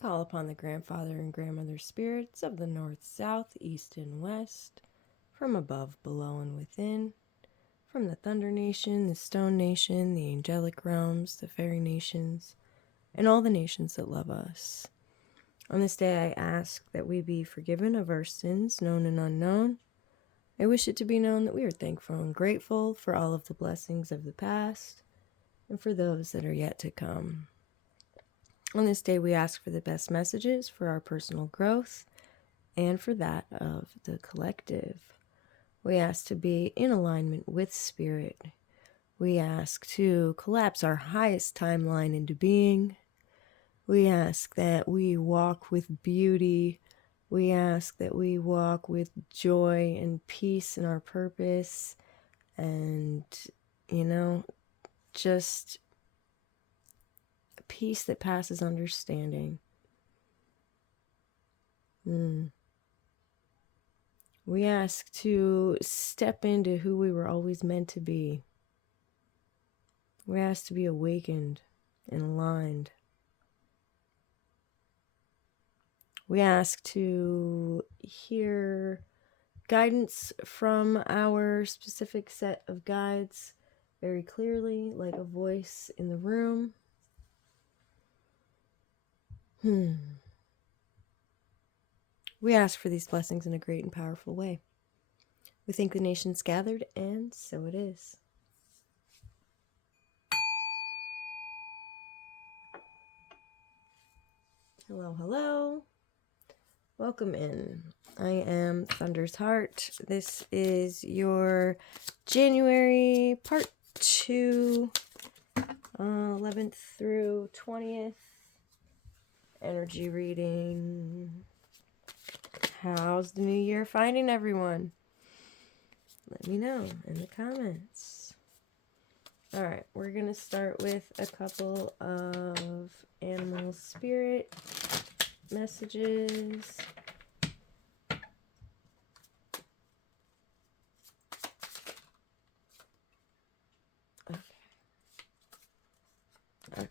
Call upon the grandfather and grandmother spirits of the north, south, east, and west, from above, below, and within, from the Thunder Nation, the Stone Nation, the angelic realms, the fairy nations, and all the nations that love us. On this day I ask that we be forgiven of our sins, known and unknown. I wish it to be known that we are thankful and grateful for all of the blessings of the past and for those that are yet to come. On this day, we ask for the best messages for our personal growth and for that of the collective. We ask to be in alignment with Spirit. We ask to collapse our highest timeline into being. We ask that we walk with beauty. We ask that we walk with joy and peace in our purpose. And, just peace that passes understanding. We ask to step into who we were always meant to be. We ask to be awakened and aligned. We ask to hear guidance from our specific set of guides very clearly, like a voice in the room. We ask for these blessings in a great and powerful way. We thank the nations gathered, and so it is. Hello, hello. Welcome in. I am Thunder's Heart. This is your January part 2, 11th through 20th energy reading. How's the new year finding everyone? Let me know in the comments. Alright, we're going to start with a couple of animal spirit messages. Okay.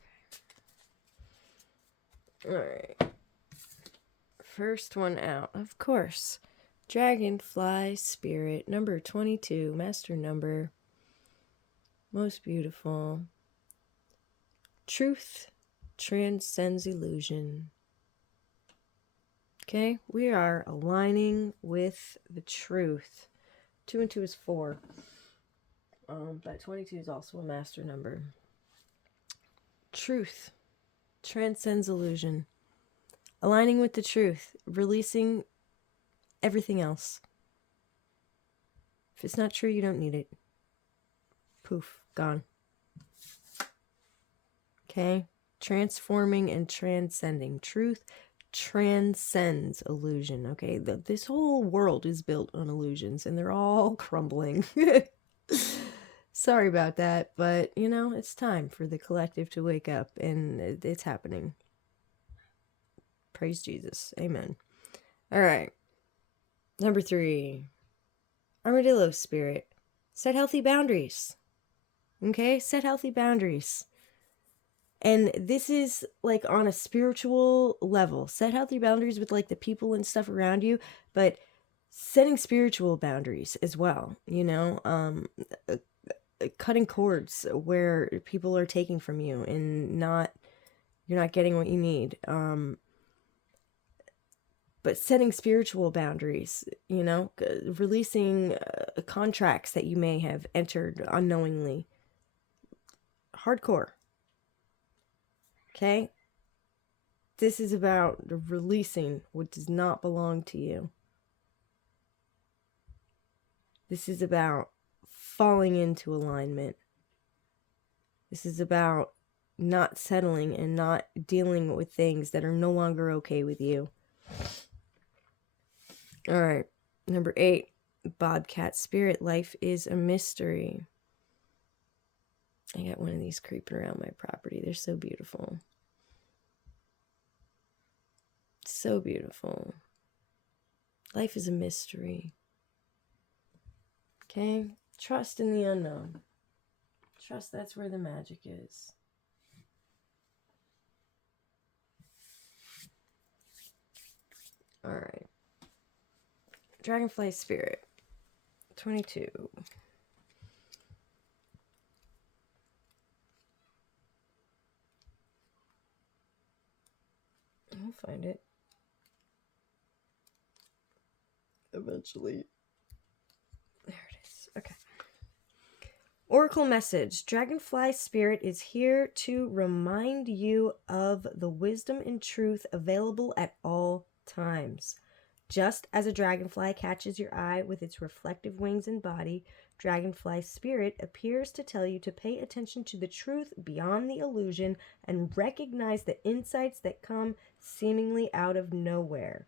Alright. First one out, of course. Dragonfly Spirit, number 22, master number. Most beautiful. Truth transcends illusion. Okay, we are aligning with the truth. 2 and 2 is 4. But 22 is also a master number. Truth transcends illusion. Aligning with the truth, releasing everything else. If it's not true, you don't need it. Poof, gone. Okay? Transforming and transcending. Truth transcends illusion. Okay? This whole world is built on illusions, and they're all crumbling. Sorry about that, but, it's time for the collective to wake up, and it's happening. Praise Jesus. Amen. All right. Number 3. Armadillo Spirit. Set healthy boundaries. Okay? Set healthy boundaries. And this is like on a spiritual level. Set healthy boundaries with like the people and stuff around you, but setting spiritual boundaries as well. Cutting cords where people are taking from you and you're not getting what you need. But setting spiritual boundaries, releasing contracts that you may have entered unknowingly. Hardcore. Okay? This is about releasing what does not belong to you. This is about falling into alignment. This is about not settling and not dealing with things that are no longer okay with you. All right, number 8, Bobcat Spirit. Life is a mystery. I got one of these creeping around my property. They're so beautiful. So beautiful. Life is a mystery. Okay? Trust in the unknown. Trust that's where the magic is. Dragonfly Spirit. 22. I'll find it. Eventually. There it is. Okay. Oracle message. Dragonfly Spirit is here to remind you of the wisdom and truth available at all times. Just as a dragonfly catches your eye with its reflective wings and body, Dragonfly Spirit appears to tell you to pay attention to the truth beyond the illusion and recognize the insights that come seemingly out of nowhere.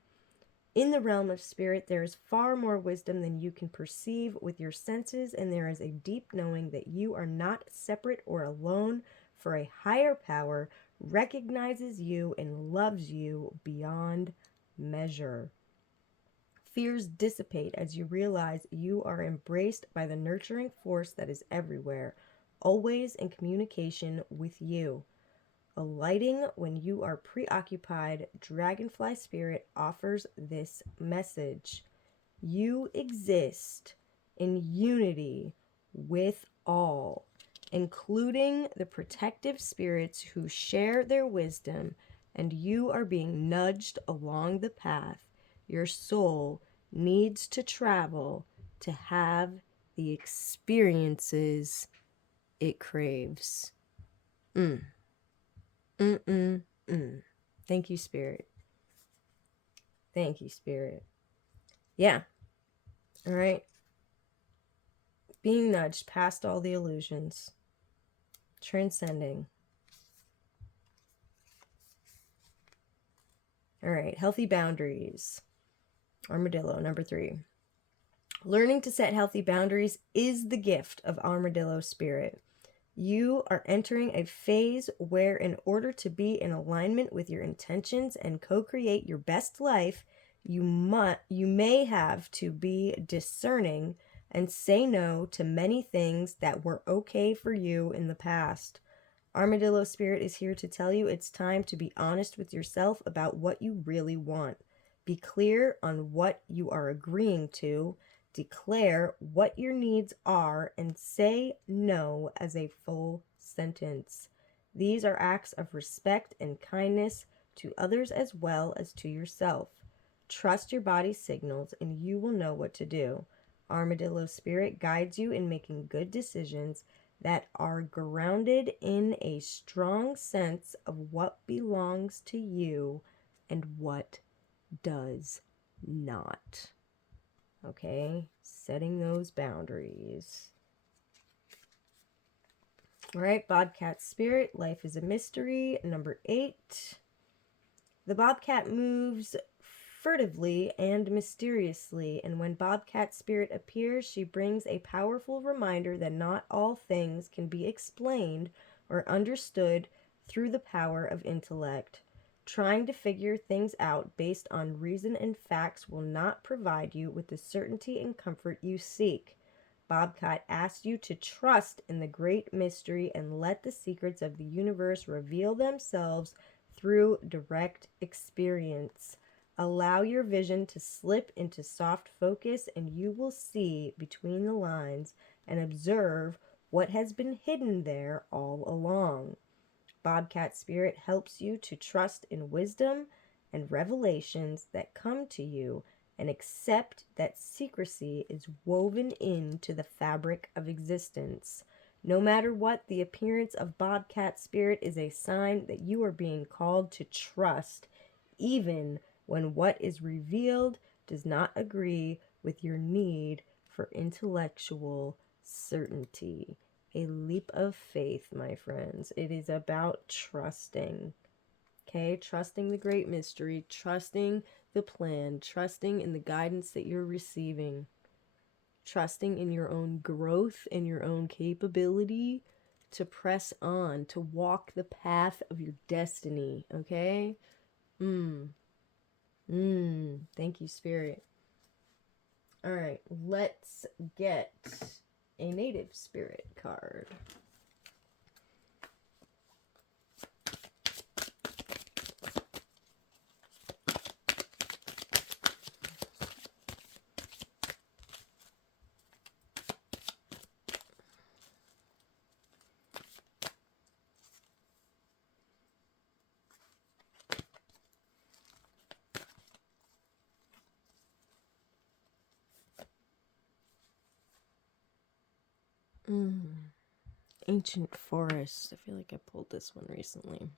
In the realm of spirit, there is far more wisdom than you can perceive with your senses, and there is a deep knowing that you are not separate or alone, for a higher power recognizes you and loves you beyond measure. Fears dissipate as you realize you are embraced by the nurturing force that is everywhere, always in communication with you. Alighting when you are preoccupied, Dragonfly Spirit offers this message. You exist in unity with all, including the protective spirits who share their wisdom, and you are being nudged along the path your soul needs to travel to have the experiences it craves. Thank you, Spirit. Thank you, Spirit. Yeah. All right. Being nudged past all the illusions. Transcending. All right. Healthy boundaries. Armadillo, number 3. Learning to set healthy boundaries is the gift of Armadillo Spirit. You are entering a phase where, in order to be in alignment with your intentions and co-create your best life, you may have to be discerning and say no to many things that were okay for you in the past. Armadillo Spirit is here to tell you it's time to be honest with yourself about what you really want. Be clear on what you are agreeing to. Declare what your needs are and say no as a full sentence. These are acts of respect and kindness to others as well as to yourself. Trust your body's signals and you will know what to do. Armadillo Spirit guides you in making good decisions that are grounded in a strong sense of what belongs to you and what does not. Okay, setting those boundaries. All right, Bobcat Spirit, life is a mystery. Number 8. The Bobcat moves furtively and mysteriously, and when Bobcat Spirit appears, she brings a powerful reminder that not all things can be explained or understood through the power of intellect. Trying to figure things out based on reason and facts will not provide you with the certainty and comfort you seek. Bobcat asks you to trust in the great mystery and let the secrets of the universe reveal themselves through direct experience. Allow your vision to slip into soft focus and you will see between the lines and observe what has been hidden there all along. Bobcat Spirit helps you to trust in wisdom and revelations that come to you and accept that secrecy is woven into the fabric of existence. No matter what, the appearance of Bobcat Spirit is a sign that you are being called to trust, even when what is revealed does not agree with your need for intellectual certainty. A leap of faith, my friends. It is about trusting. Okay? Trusting the great mystery, trusting the plan, trusting in the guidance that you're receiving, trusting in your own growth and your own capability to press on, to walk the path of your destiny. Okay? Thank you, Spirit. All right, let's get a native spirit card. Ancient Forest. I feel like I pulled this one recently.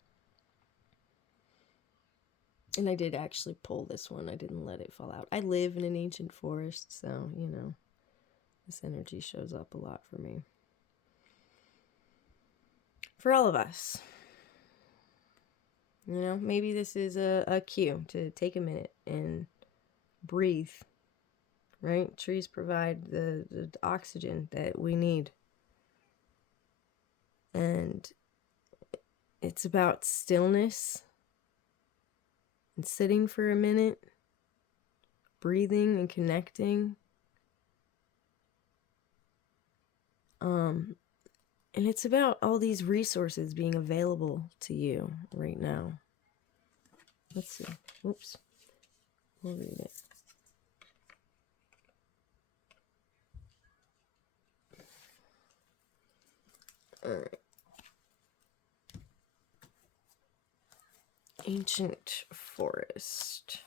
And I did actually pull this one. I didn't let it fall out. I live in an ancient forest, so, you know, this energy shows up a lot for me. For all of us. You know, maybe this is a cue to take a minute and breathe, right? Trees provide the oxygen that we need. And it's about stillness and sitting for a minute, breathing and connecting. And it's about all these resources being available to you right now. Let's see. Oops. We'll read it. All right. Ancient Forest.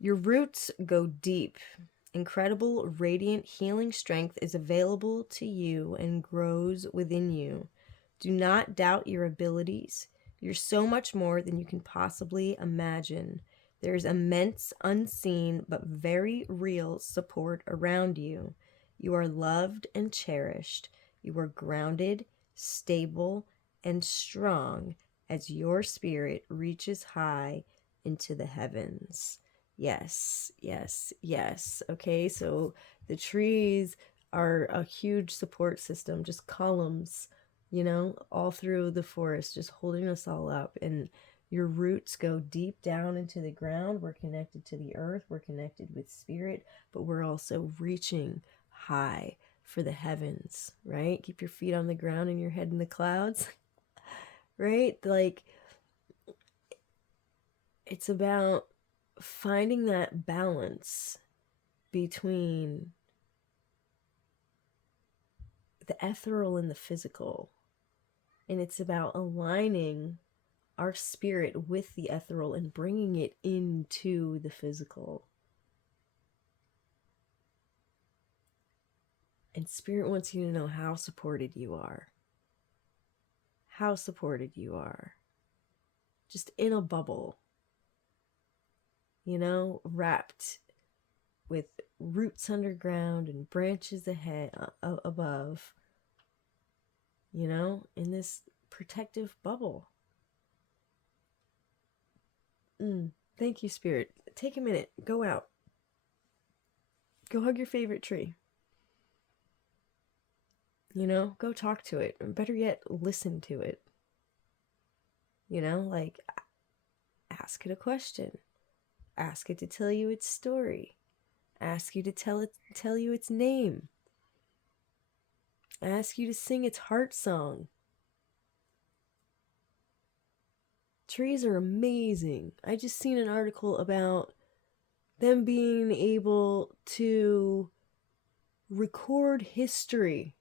Your roots go deep. Incredible, radiant healing strength is available to you and grows within you. Do not doubt your abilities. You're so much more than you can possibly imagine. There's immense, unseen, but very real support around you. You are loved and cherished. You are grounded, stable, and strong as your spirit reaches high into the heavens. Yes, yes, yes. Okay, so the trees are a huge support system, just columns, you know, all through the forest, just holding us all up. And your roots go deep down into the ground. We're connected to the earth, we're connected with spirit, but we're also reaching high for the heavens, right? Keep your feet on the ground and your head in the clouds, right? Like, it's about finding that balance between the ethereal and the physical. And it's about aligning our spirit with the ethereal and bringing it into the physical. And spirit wants you to know how supported you are. How supported you are. Just in a bubble. You know, wrapped with roots underground and branches ahead above, you know, in this protective bubble. Thank you, Spirit. Take a minute. Go out. Go hug your favorite tree. You know, go talk to it. And better yet, listen to it. You know, like, ask it a question. Ask it to tell you its story. Ask you to tell you its name. Ask you to sing its heart song. Trees are amazing. I just seen an article about them being able to record history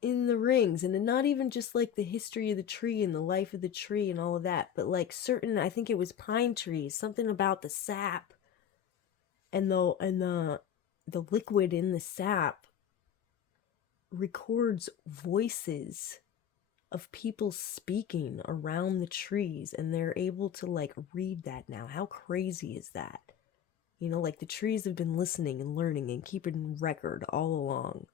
in the rings, and not even just like the history of the tree and the life of the tree and all of that, but like certain, I think it was pine trees, something about the sap and the liquid in the sap records voices of people speaking around the trees, and they're able to like read that now. How crazy is that? You know, like the trees have been listening and learning and keeping record all along.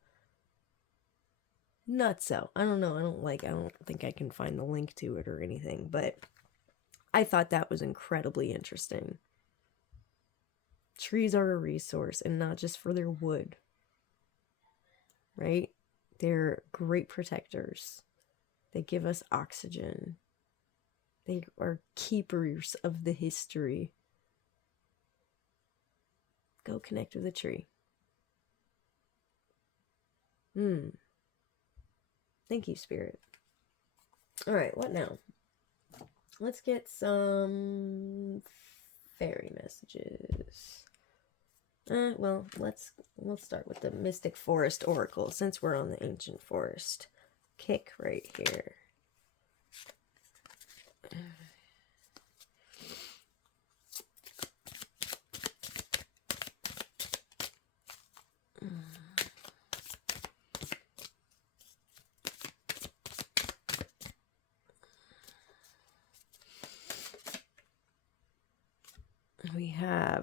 Nutso. I don't know. I don't think I can find the link to it or anything, but I thought that was incredibly interesting. Trees are a resource, and not just for their wood, right? They're great protectors. They give us oxygen. They are keepers of the history. Go connect with a tree. Thank you, Spirit. All right, what now? Let's get some fairy messages. Well, let's start with the Mystic Forest Oracle, since we're on the Ancient Forest kick right here.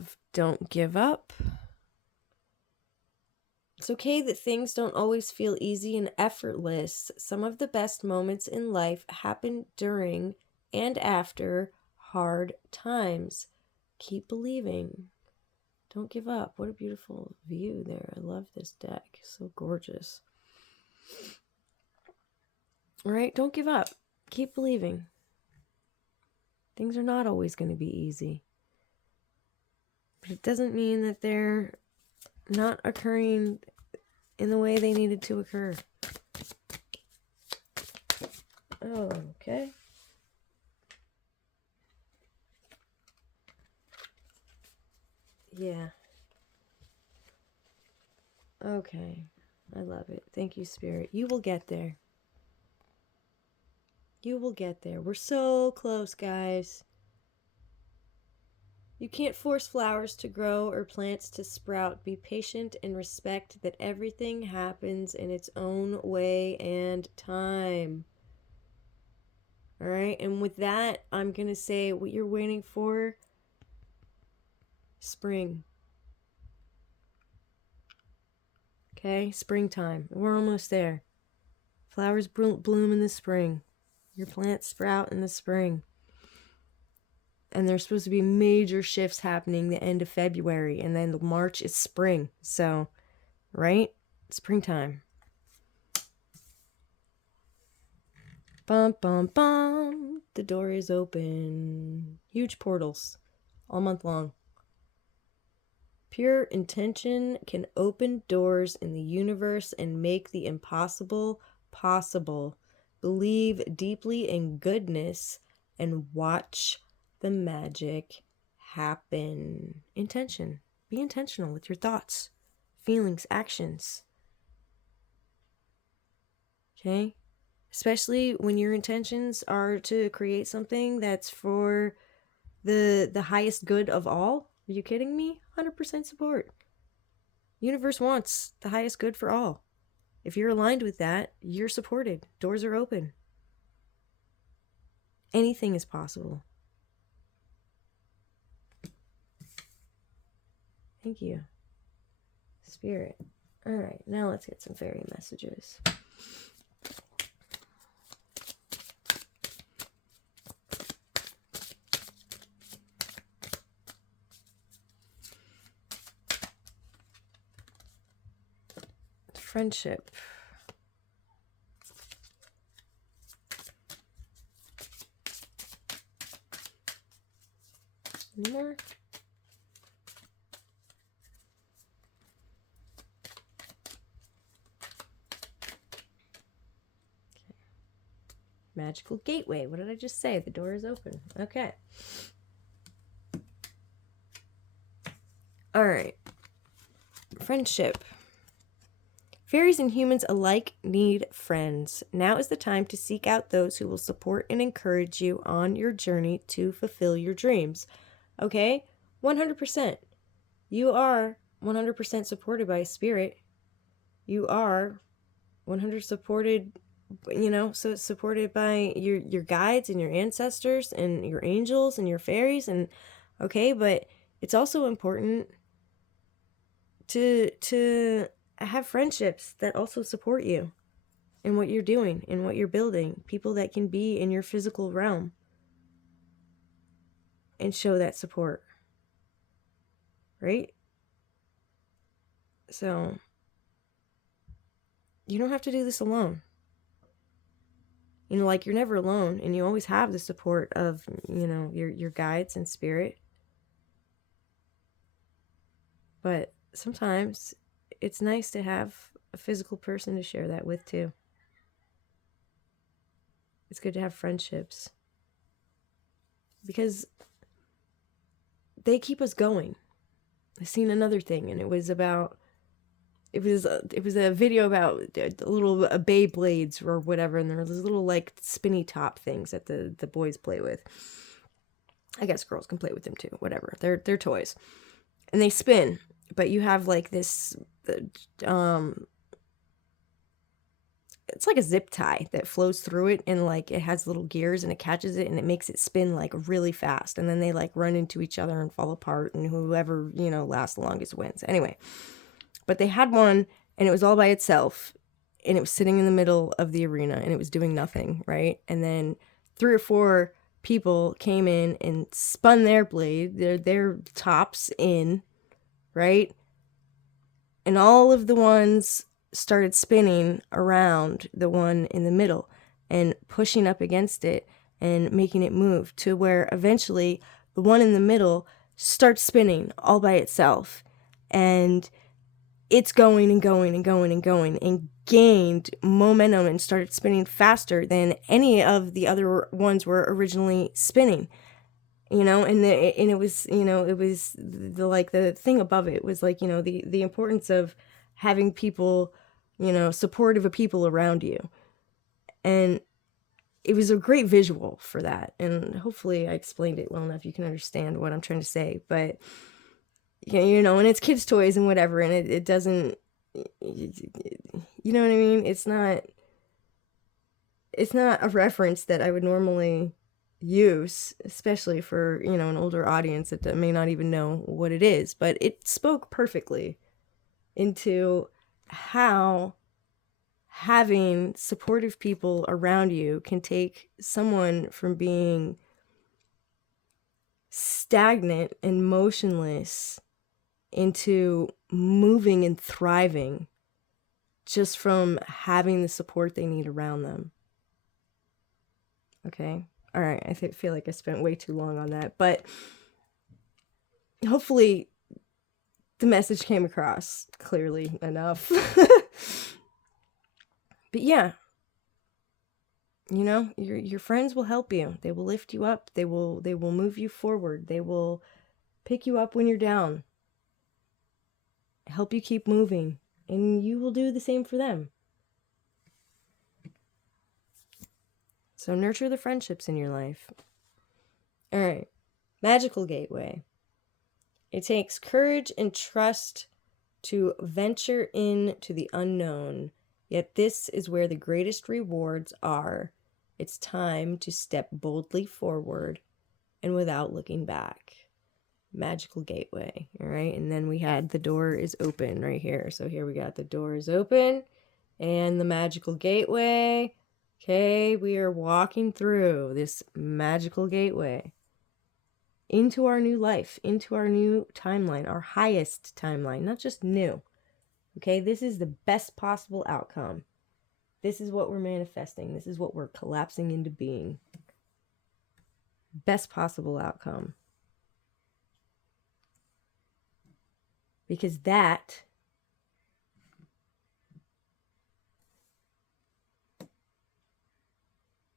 have don't give up. It's okay that things don't always feel easy and effortless. Some of the best moments in life happen during and after hard times. Keep believing. Don't give up. What a beautiful view there. I love this deck. So gorgeous. All right, don't give up. Keep believing. Things are not always going to be easy. But it doesn't mean that they're not occurring in the way they needed to occur. Oh, okay. Yeah. Okay. I love it. Thank you, Spirit. You will get there. You will get there. We're so close, guys. You can't force flowers to grow or plants to sprout. Be patient and respect that everything happens in its own way and time. All right, and with that, I'm going to say what you're waiting for, spring. Okay, springtime. We're almost there. Flowers bloom in the spring. Your plants sprout in the spring. And there's supposed to be major shifts happening the end of February. And then March is spring. So, right? Springtime. Bum, bum, bum. The door is open. Huge portals. All month long. Pure intention can open doors in the universe and make the impossible possible. Believe deeply in goodness and watch the magic happen. Intention. Be intentional with your thoughts, feelings, actions. Okay? Especially when your intentions are to create something that's for the highest good of all. Are you kidding me? 100% support. Universe wants the highest good for all. If you're aligned with that, you're supported. Doors are open. Anything is possible. Thank you, Spirit. All right, now let's get some fairy messages. Friendship. Any more? Magical gateway. What did I just say? The door is open. Okay. All right. Friendship. Fairies and humans alike need friends. Now is the time to seek out those who will support and encourage you on your journey to fulfill your dreams. Okay? 100%. You are 100% supported by a spirit. You are 100 supported, so it's supported by your guides and your ancestors and your angels and your fairies, and okay, but it's also important to have friendships that also support you in what you're doing and what you're building. People that can be in your physical realm and show that support. Right? So you don't have to do this alone. Like you're never alone, and you always have the support of, your guides and spirit. But sometimes it's nice to have a physical person to share that with too. It's good to have friendships because they keep us going. I seen another thing, and it was a video about little Beyblades or whatever, and there were those little like spinny top things that the boys play with. I guess girls can play with them too. Whatever, they're toys, and they spin. But you have like this, it's like a zip tie that flows through it, and like it has little gears and it catches it and it makes it spin like really fast, and then they like run into each other and fall apart, and whoever, you know, lasts the longest wins. Anyway, but they had one and it was all by itself, and it was sitting in the middle of the arena and it was doing nothing, right? And then 3 or 4 people came in and spun their blade, their tops in, right? And all of the ones started spinning around the one in the middle and pushing up against it and making it move to where eventually the one in the middle starts spinning all by itself. And it's going and going and going and going and gained momentum and started spinning faster than any of the other ones were originally spinning. You know, and it was, you know, it was the thing above it was like, you know, the importance of having people, you know, supportive of people around you. And it was a great visual for that. And hopefully I explained it well enough you can understand what I'm trying to say. But, you know, and it's kids' toys and whatever, and it doesn't, you know what I mean? It's not a reference that I would normally use, especially for, you know, an older audience that may not even know what it is, but it spoke perfectly into how having supportive people around you can take someone from being stagnant and motionless into moving and thriving just from having the support they need around them. Okay? All right, I feel like I spent way too long on that, but hopefully the message came across clearly enough. But yeah, you know, your friends will help you. They will lift you up. They will move you forward. They will pick you up when you're down, help you keep moving, and you will do the same for them. So nurture the friendships in your life. All right. Magical Gateway. It takes courage and trust to venture into the unknown, yet this is where the greatest rewards are. It's time to step boldly forward and without looking back. Magical Gateway. All right. And then we had the door is open right here. So here we got the door is open and the magical gateway. Okay, we are walking through this magical gateway into our new life, into our new timeline, our highest timeline, not just new. Okay, this is the best possible outcome. This is what we're manifesting. This is what we're collapsing into being. Best possible outcome. Because that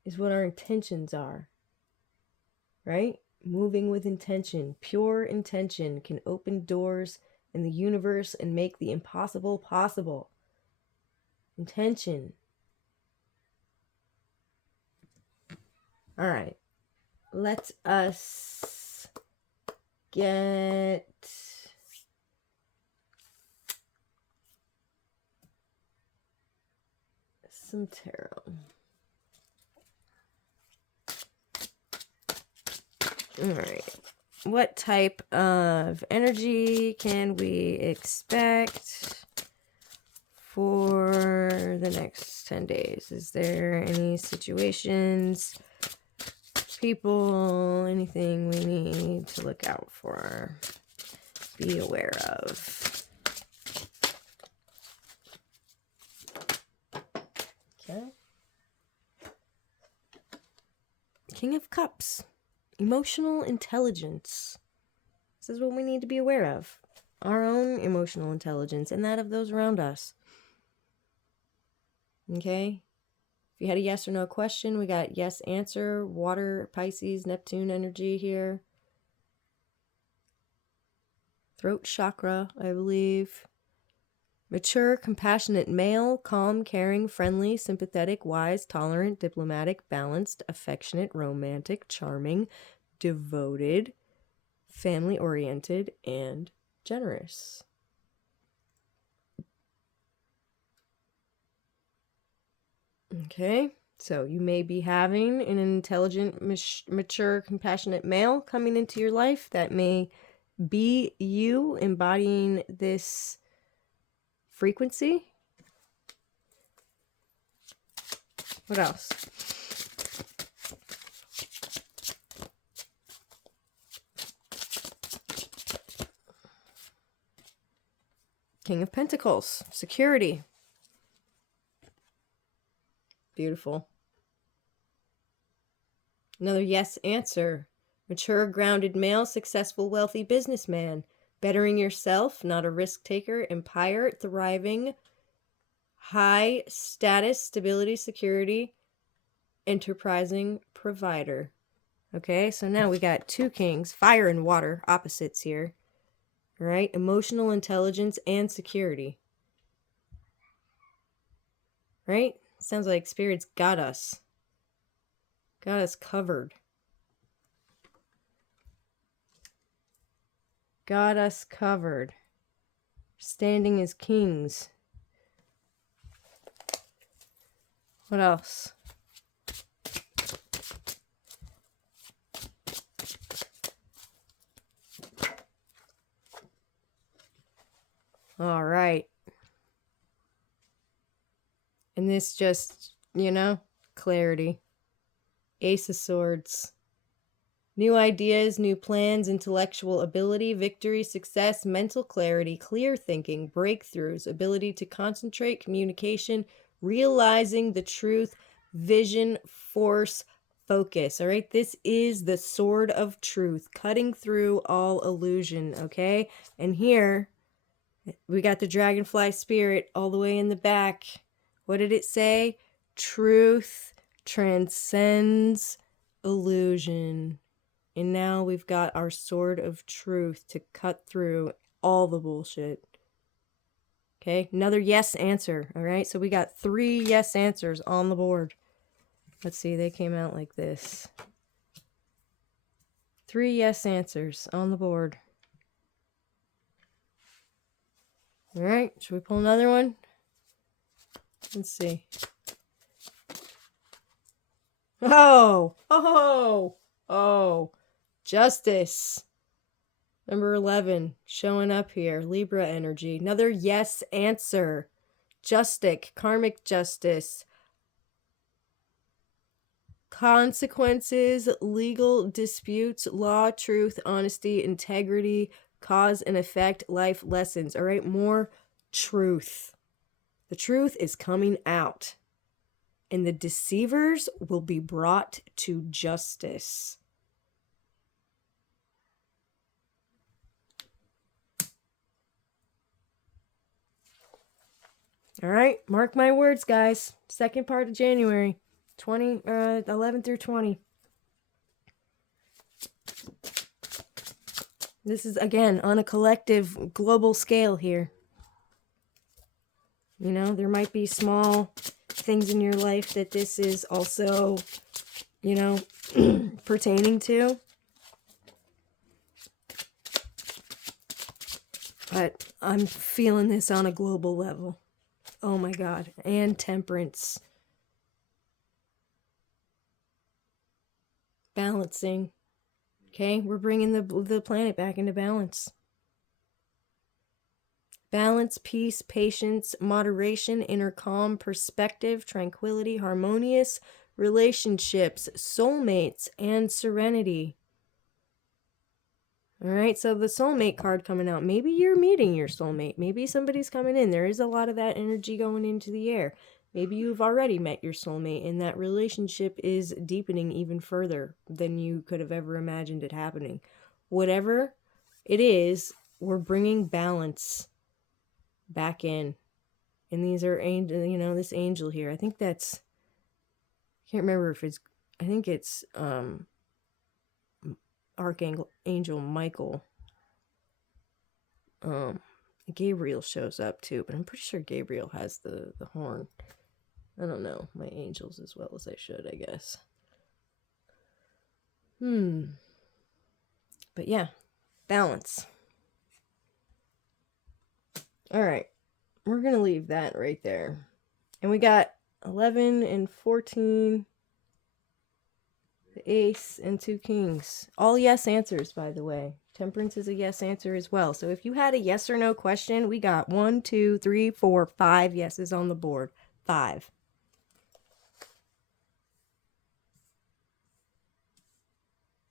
is what our intentions are, right? Moving with intention, pure intention can open doors in the universe and make the impossible possible. Intention. All right, let us get some tarot. All right. What type of energy can we expect for the next 10 days? Is there any situations, people, anything we need to look out for, be aware of? Okay. King of Cups. Emotional intelligence. This is what we need to be aware of. Our own emotional intelligence and that of those around us. Okay? If you had a yes or no question, we got yes answer, water, Pisces, Neptune energy here. Throat chakra, I believe. Mature, compassionate male, calm, caring, friendly, sympathetic, wise, tolerant, diplomatic, balanced, affectionate, romantic, charming, devoted, family-oriented, and generous. Okay, so you may be having an intelligent, mature, compassionate male coming into your life. That may be you embodying this frequency. What else? King of Pentacles, security. Beautiful. Another yes answer. Mature, grounded male, successful, wealthy businessman. Bettering yourself, not a risk taker. Empire, thriving. High status, stability, security. Enterprising provider. Okay, so now we got two kings, fire and water, opposites here. All right, emotional intelligence and security. Right? Sounds like Spirit's got us. Got us covered. Got us covered. Standing as kings. What else? All right. And this just, clarity. Ace of Swords. New ideas, new plans, intellectual ability, victory, success, mental clarity, clear thinking, breakthroughs, ability to concentrate, communication, realizing the truth, vision, force, focus. All right, this is the sword of truth, cutting through all illusion. Okay, and here we got the dragonfly spirit all the way in the back. What did it say? Truth transcends illusion. And now we've got our sword of truth to cut through all the bullshit. Okay, another yes answer. All right, so we got 3 yes answers on the board. Let's see, they came out like this. 3 yes answers on the board. All right, should we pull another one? Let's see. Oh. Justice. Number 11, showing up here. Libra energy. Another yes answer. Justic, karmic justice. Consequences, legal disputes, law, truth, honesty, integrity, cause and effect, life lessons. All right, more truth. The truth is coming out. And the deceivers will be brought to justice. All right, mark my words, guys. Second part of January, 11 through 20. This is, again, on a collective global scale here. There might be small things in your life that this is also, pertaining to. But I'm feeling this on a global level. Oh my God. And temperance. Balancing. Okay, we're bringing the planet back into balance. Balance, peace, patience, moderation, inner calm, perspective, tranquility, harmonious relationships, soulmates, and serenity. All right, so the soulmate card coming out. Maybe you're meeting your soulmate. Maybe somebody's coming in. There is a lot of that energy going into the air. Maybe you've already met your soulmate and that relationship is deepening even further than you could have ever imagined it happening. Whatever it is, we're bringing balance back in. And these are angel, this angel here. I think that's, I can't remember if it's, I think it's Archangel Michael. Gabriel shows up too, but I'm pretty sure Gabriel has the horn. I don't know my angels as well as I should, I guess. But yeah, balance. All right, we're gonna leave that right there, and we got 11 and 14. The ace and 2 kings. All yes answers, by the way. Temperance is a yes answer as well. So if you had a yes or no question, we got 1, 2, 3, 4, 5 yeses on the board. 5.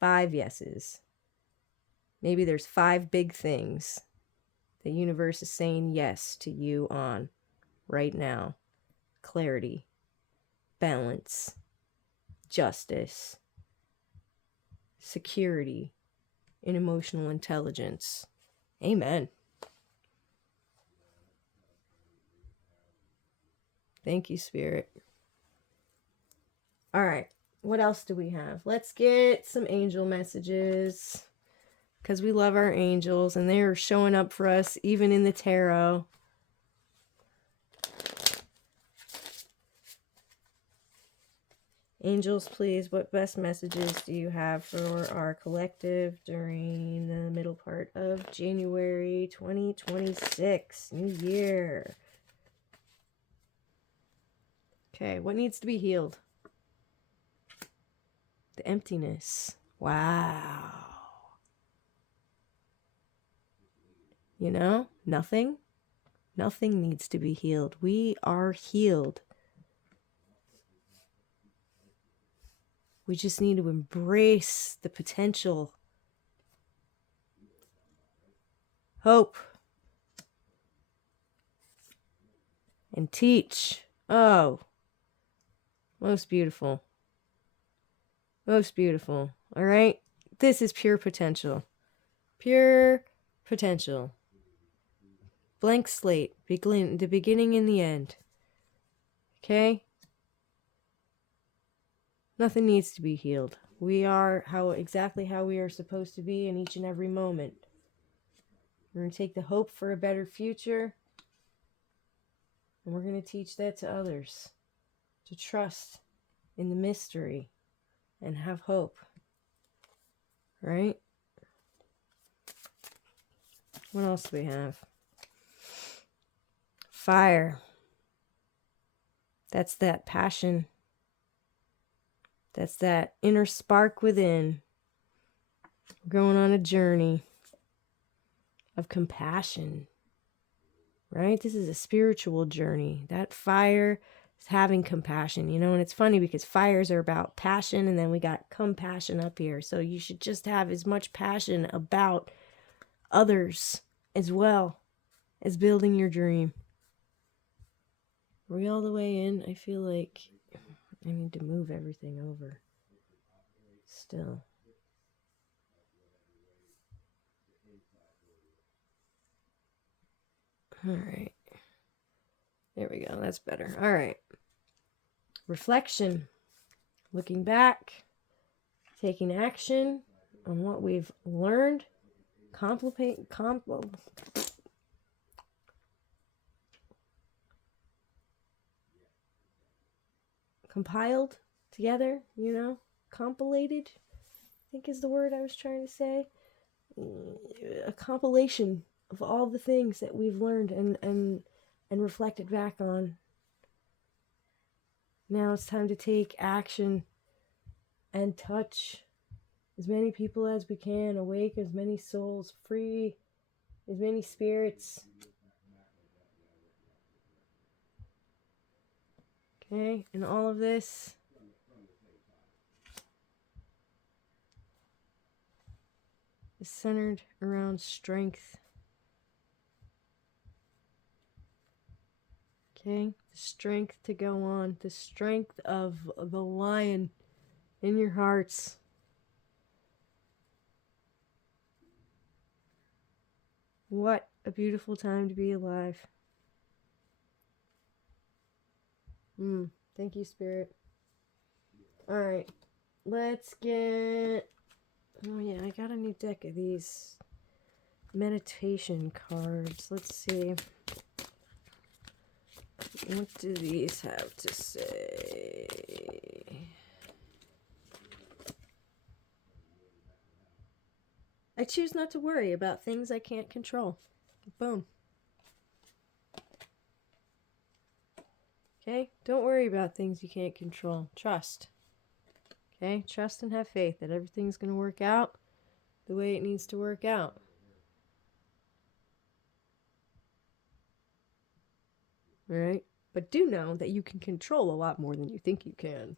Five yeses. Maybe there's 5 big things the universe is saying yes to you on right now. Clarity, balance, justice, security, and emotional intelligence. Amen. Thank you, Spirit. All right. What else do we have? Let's get some angel messages, because we love our angels and they are showing up for us even in the tarot. Angels, please, what best messages do you have for our collective during the middle part of January 2026? New year. Okay, what needs to be healed? The emptiness. Wow. You know, nothing needs to be healed. We are healed. We just need to embrace the potential. Hope. And teach. Oh. Most beautiful. Most beautiful. All right? This is pure potential. Pure potential. Blank slate. The beginning and the end. Okay? Nothing needs to be healed. We are exactly how we are supposed to be in each and every moment. We're going to take the hope for a better future, and we're going to teach that to others. To trust in the mystery and have hope. Right? What else do we have? Fire. That's that passion. That's that inner spark within. We're going on a journey of compassion. Right? This is a spiritual journey. That fire is having compassion, you know, and it's funny because fires are about passion and then we got compassion up here. So you should just have as much passion about others as well as building your dream. Are we all the way in? I feel like I need to move everything over. Still. All right. There we go. That's better. All right. Reflection. Looking back. Taking action on what we've learned. Compiled together, you know, compilated, I think is the word I was trying to say. A compilation of all the things that we've learned and reflected back on. Now it's time to take action and touch as many people as we can, awake as many souls, free as many spirits. Okay, and all of this is centered around strength. Okay, the strength to go on, the strength of the lion in your hearts. What a beautiful time to be alive. Thank you, Spirit. All right, let's get... Oh yeah, I got a new deck of these meditation cards. Let's see. What do these have to say? I choose not to worry about things I can't control. Boom. Okay. Okay? Don't worry about things you can't control. Trust. Okay? Trust and have faith that everything's going to work out the way it needs to work out. All right? But do know that you can control a lot more than you think you can.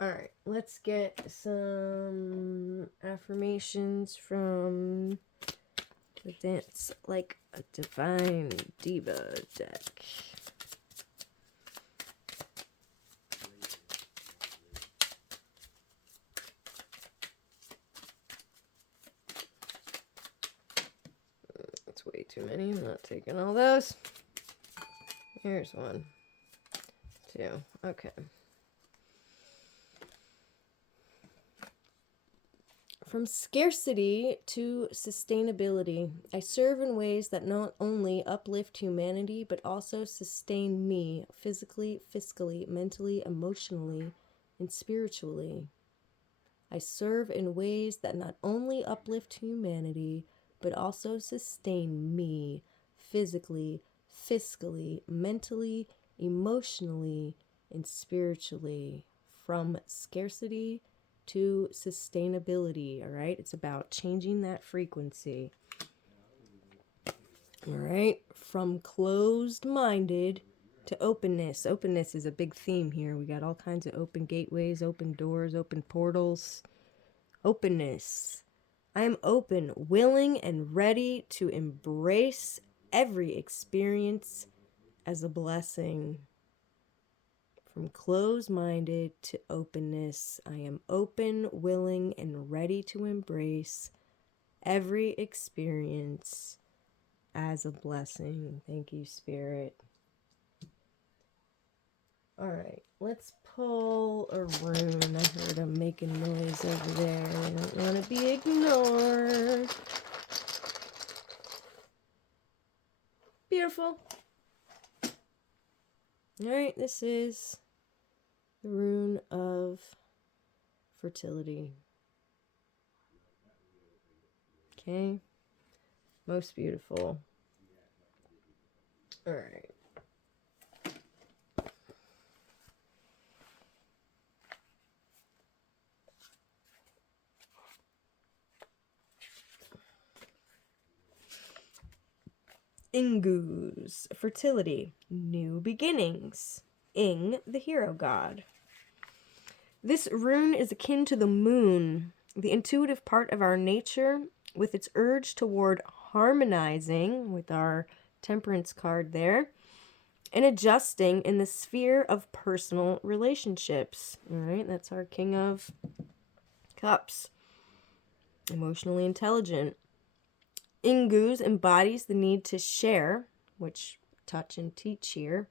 All right, let's get some affirmations from the Dance Like a Divine Diva deck. That's way too many. I'm not taking all those. Here's 1, 2. Okay. From scarcity to sustainability, I serve in ways that not only uplift humanity, but also sustain me physically, fiscally, mentally, emotionally, and spiritually. I serve in ways that not only uplift humanity, but also sustain me physically, fiscally, mentally, emotionally, and spiritually. From scarcity to sustainability, all right? It's about changing that frequency. All right? From closed-minded to openness. Openness is a big theme here. We got all kinds of open gateways, open doors, open portals. Openness. I am open, willing, and ready to embrace every experience as a blessing. From closed-minded to openness, I am open, willing, and ready to embrace every experience as a blessing. Thank you, Spirit. All right, let's pull a rune. I heard him making noise over there. I don't want to be ignored. Beautiful. All right, this is the rune of fertility. Okay, most beautiful. All right. Ingu's fertility, new beginnings. Ing, the hero god. This rune is akin to the moon, the intuitive part of our nature, with its urge toward harmonizing, with our temperance card there, and adjusting in the sphere of personal relationships. All right, that's our King of Cups. Emotionally intelligent. Ingu's embodies the need to share, which touch and teach here.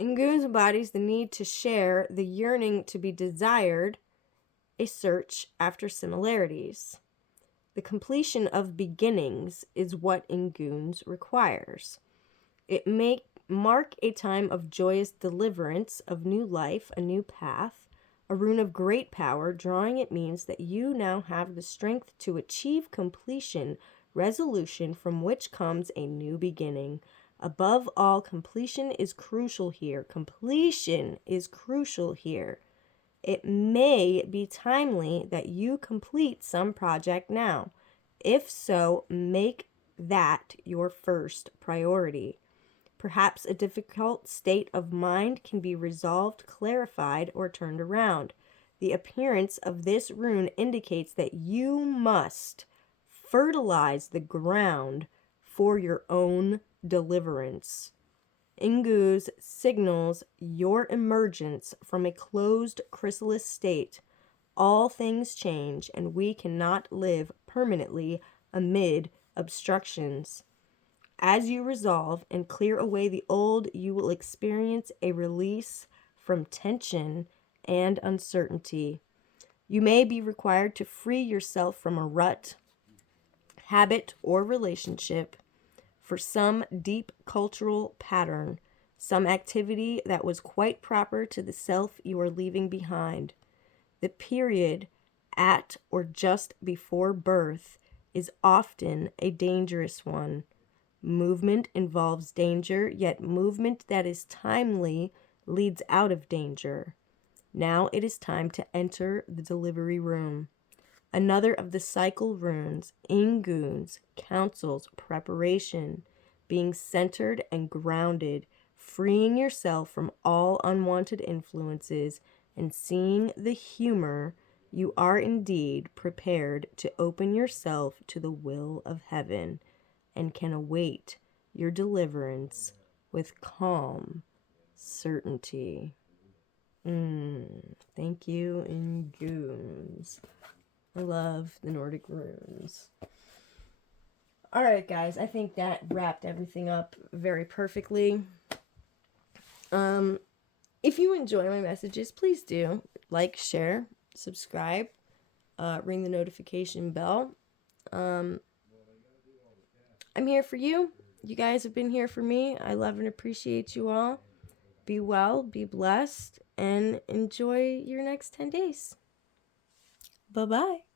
Ingu's embodies the need to share, the yearning to be desired, a search after similarities. The completion of beginnings is what Ingu's requires. It may mark a time of joyous deliverance, of new life, a new path, a rune of great power. Drawing it means that you now have the strength to achieve completion, resolution, from which comes a new beginning. Above all, completion is crucial here. Completion is crucial here. It may be timely that you complete some project now. If so, make that your first priority. Perhaps a difficult state of mind can be resolved, clarified, or turned around. The appearance of this rune indicates that you must fertilize the ground for your own deliverance. Ingu's signals your emergence from a closed chrysalis state. All things change, and we cannot live permanently amid obstructions. As you resolve and clear away the old, you will experience a release from tension and uncertainty. You may be required to free yourself from a rut, habit, or relationship, for some deep cultural pattern, some activity that was quite proper to the self you are leaving behind. The period at or just before birth is often a dangerous one. Movement involves danger, yet movement that is timely leads out of danger. Now it is time to enter the delivery room. Another of the cycle runes, Inguns, counsels preparation, being centered and grounded, freeing yourself from all unwanted influences, and seeing the humor. You are indeed prepared to open yourself to the will of heaven and can await your deliverance with calm certainty. Thank you, Inguns. I love the Nordic runes. Alright, guys, I think that wrapped everything up very perfectly. If you enjoy my messages, please do like, share, subscribe, ring the notification bell. I'm here for you. You guys have been here for me. I love and appreciate you all. Be well, be blessed, and enjoy your next 10 days. Bye-bye.